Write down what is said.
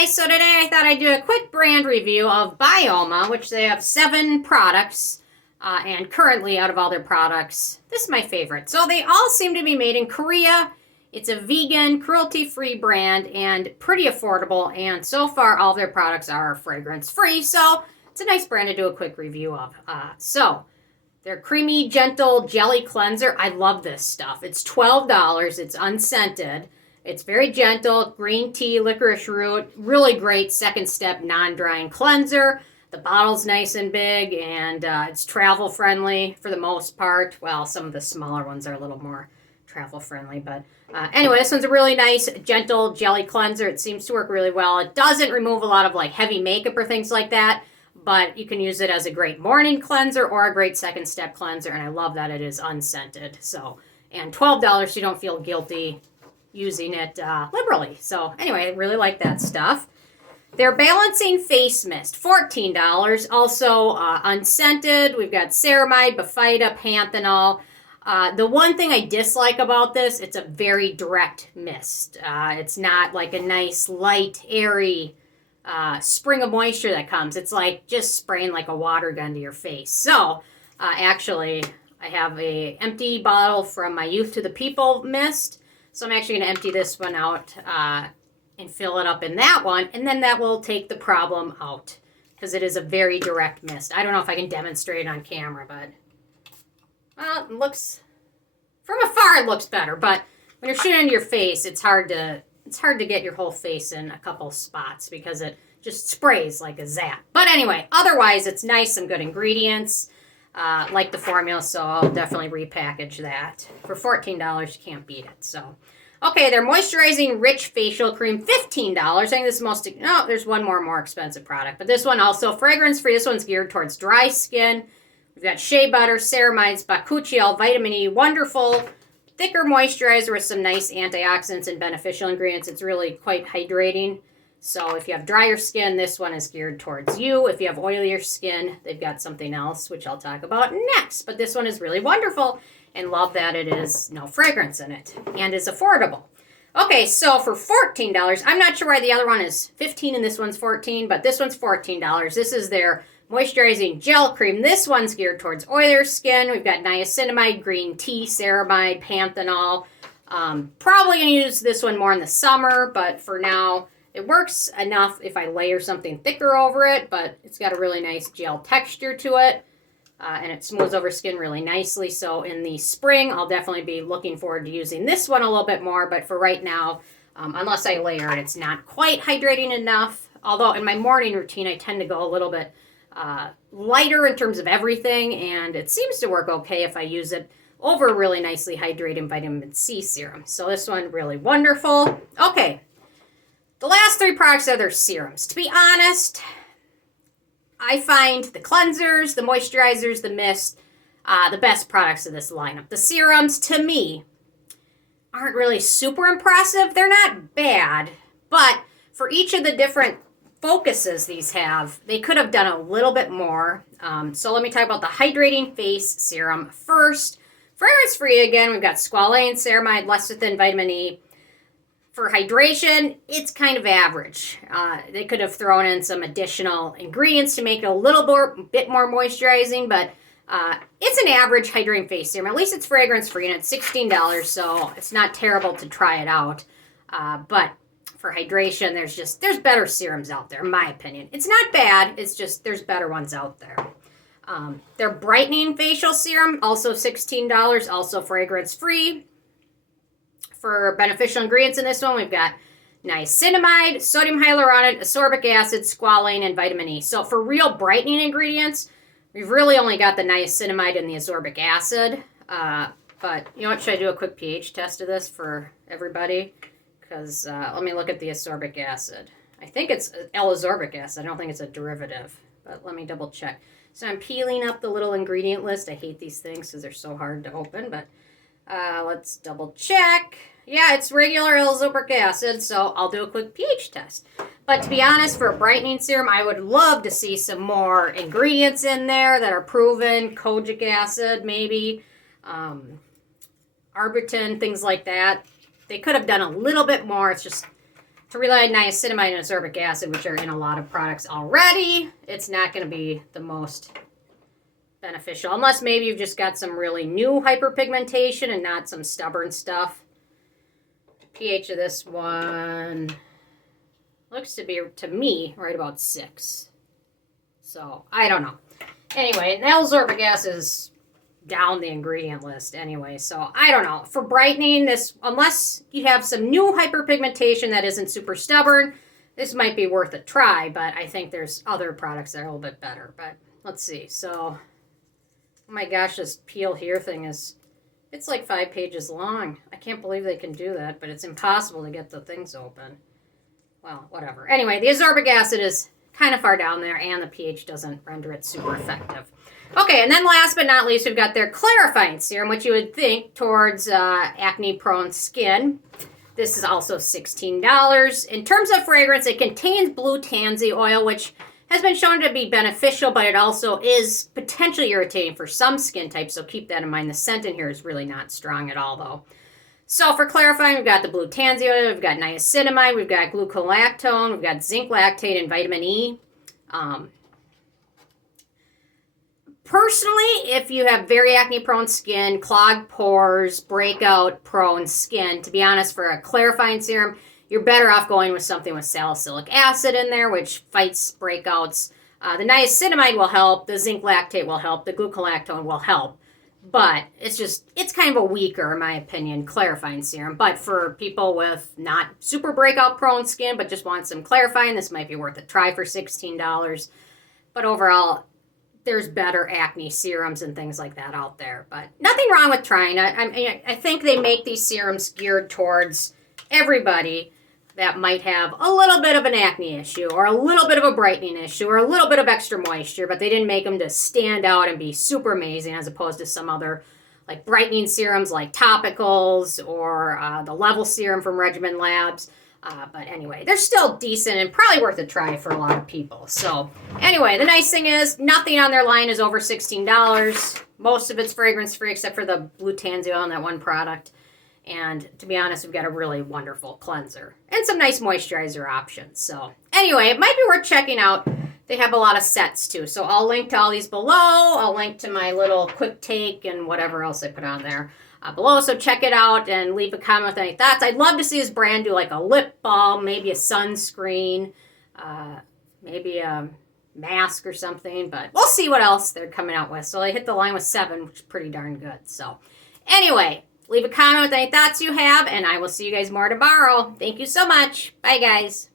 guys, so today I thought I'd do a quick brand review of Byoma, which they have 7 products, and currently out of all their products, this is my favorite. So they all seem to be made in Korea. It's a vegan, cruelty-free brand and pretty affordable, and so far all their products are fragrance-free, so it's a nice brand to do a quick review of. So their creamy, gentle jelly cleanser, I love this stuff. It's $12, it's unscented. It's very gentle, green tea, licorice root, really great second step non-drying cleanser. The bottle's nice and big, and it's travel friendly for the most part. Well, some of the smaller ones are a little more travel friendly, but anyway, this one's a really nice, gentle jelly cleanser. It seems to work really well. It doesn't remove a lot of like heavy makeup or things like that, but you can use it as a great morning cleanser or a great second step cleanser, and I love that it is unscented. So, and $12, so you don't feel guilty using it liberally. So anyway, I really like that stuff. Their Balancing Face Mist, $14. Also unscented. We've got Ceramide, Bifida, Panthenol. The one thing I dislike about this, it's a very direct mist. It's not like a nice, light, airy spring of moisture that comes. It's like just spraying like a water gun to your face. So actually, I have a empty bottle from my Youth to the People mist. So I'm actually going to empty this one out and fill it up in that one, and then that will take the problem out because it is a very direct mist. I don't know if I can demonstrate it on camera, but well, it looks, from afar it looks better, but when you're shooting into your face, it's hard to get your whole face in a couple spots because it just sprays like a zap. But anyway, otherwise it's nice, some good ingredients. Like the formula, so I'll definitely repackage that. For $14, you can't beat it. So, okay, their Moisturizing Rich Facial Cream, $15. I think this is most, no, there's one more expensive product, but this one also fragrance-free. This one's geared towards dry skin. We've got Shea Butter, Ceramides, Bakuchiol, Vitamin E, wonderful, thicker moisturizer with some nice antioxidants and beneficial ingredients. It's really quite hydrating. So if you have drier skin, this one is geared towards you. If you have oilier skin, they've got something else, which I'll talk about next. But this one is really wonderful, and love that it is no fragrance in it and is affordable. Okay, so for $14, I'm not sure why the other one is $15 and this one's $14, but this one's $14. This is their Moisturizing Gel Cream. This one's geared towards oilier skin. We've got niacinamide, green tea, ceramide, panthenol. Probably going to use this one more in the summer, but for now, it works enough if I layer something thicker over it, but it's got a really nice gel texture to it, and it smooths over skin really nicely. So in the spring, I'll definitely be looking forward to using this one a little bit more, but for right now, unless I layer it, it's not quite hydrating enough. Although in my morning routine, I tend to go a little bit lighter in terms of everything, and it seems to work okay if I use it over a really nicely hydrating vitamin C serum. So this one, really wonderful. Okay. The last 3 products are their serums. To be honest, I find the cleansers, the moisturizers, the mist, the best products of this lineup. The serums, to me, aren't really super impressive. They're not bad, but for each of the different focuses these have, they could have done a little bit more. So let me talk about the Hydrating Face Serum first. Fragrance-free again, we've got squalane, ceramide, lecithin, vitamin E. For hydration, it's kind of average. They could have thrown in some additional ingredients to make it a little bit more moisturizing, but it's an average hydrating face serum. At least it's fragrance-free, and it's $16, so it's not terrible to try it out. But for hydration, there's better serums out there, in my opinion. It's not bad. It's just there's better ones out there. Their Brightening Facial Serum, also $16, also fragrance-free. For beneficial ingredients in this one, we've got niacinamide, sodium hyaluronate, ascorbic acid, squalane, and vitamin E. So for real brightening ingredients, we've really only got the niacinamide and the ascorbic acid. But you know what? Should I do a quick pH test of this for everybody? Because let me look at the ascorbic acid. I think it's L-ascorbic acid. I don't think it's a derivative, but let me double check. So I'm peeling up the little ingredient list. I hate these things because they're so hard to open, but let's double check. Yeah, it's regular L-ascorbic acid, so I'll do a quick pH test. But to be honest, for a brightening serum, I would love to see some more ingredients in there that are proven. Kojic acid, maybe. Arbutin, things like that. They could have done a little bit more. It's just to rely on niacinamide and ascorbic acid, which are in a lot of products already, it's not going to be the most beneficial. Unless maybe you've just got some really new hyperpigmentation and not some stubborn stuff. pH of this one looks to be, to me, right about 6. So, I don't know. Anyway, and ascorbic acid is down the ingredient list anyway, so I don't know. For brightening, this, unless you have some new hyperpigmentation that isn't super stubborn, this might be worth a try, but I think there's other products that are a little bit better. But let's see. So, oh my gosh, this peel here thing is, it's like 5 pages long. I can't believe they can do that, but it's impossible to get the things open. Well, whatever. Anyway, the ascorbic acid is kind of far down there, and the pH doesn't render it super effective. Okay, and then last but not least, we've got their clarifying serum, which you would think towards acne-prone skin. This is also $16. In terms of fragrance, it contains blue tansy oil, which has been shown to be beneficial, but it also is potentially irritating for some skin types, so keep that in mind. The scent in here is really not strong at all, though. So for clarifying, we've got the blue tansy oil, we've got niacinamide, we've got glucolactone, we've got zinc lactate and vitamin E. Personally, if you have very acne-prone skin, clogged pores, breakout-prone skin, to be honest, for a clarifying serum, you're better off going with something with salicylic acid in there, which fights breakouts. The niacinamide will help, the zinc lactate will help, the glucolactone will help. But it's kind of a weaker, in my opinion, clarifying serum. But for people with not super breakout-prone skin, but just want some clarifying, this might be worth a try for $16. But overall, there's better acne serums and things like that out there. But nothing wrong with trying. I think they make these serums geared towards everybody that might have a little bit of an acne issue or a little bit of a brightening issue or a little bit of extra moisture, but they didn't make them to stand out and be super amazing as opposed to some other like brightening serums like topicals or the Level Serum from Regimen Labs. But anyway, they're still decent and probably worth a try for a lot of people. So anyway, the nice thing is nothing on their line is over $16. Most of it's fragrance-free except for the blue tansy oil in that one product. And to be honest, we've got a really wonderful cleanser and some nice moisturizer options. So anyway, it might be worth checking out. They have a lot of sets too. So I'll link to all these below. I'll link to my little quick take and whatever else I put on there below. So check it out and leave a comment with any thoughts. I'd love to see this brand do like a lip balm, maybe a sunscreen, maybe a mask or something. But we'll see what else they're coming out with. So they hit the line with 7, which is pretty darn good. So anyway, leave a comment with any thoughts you have, and I will see you guys more tomorrow. Thank you so much. Bye, guys.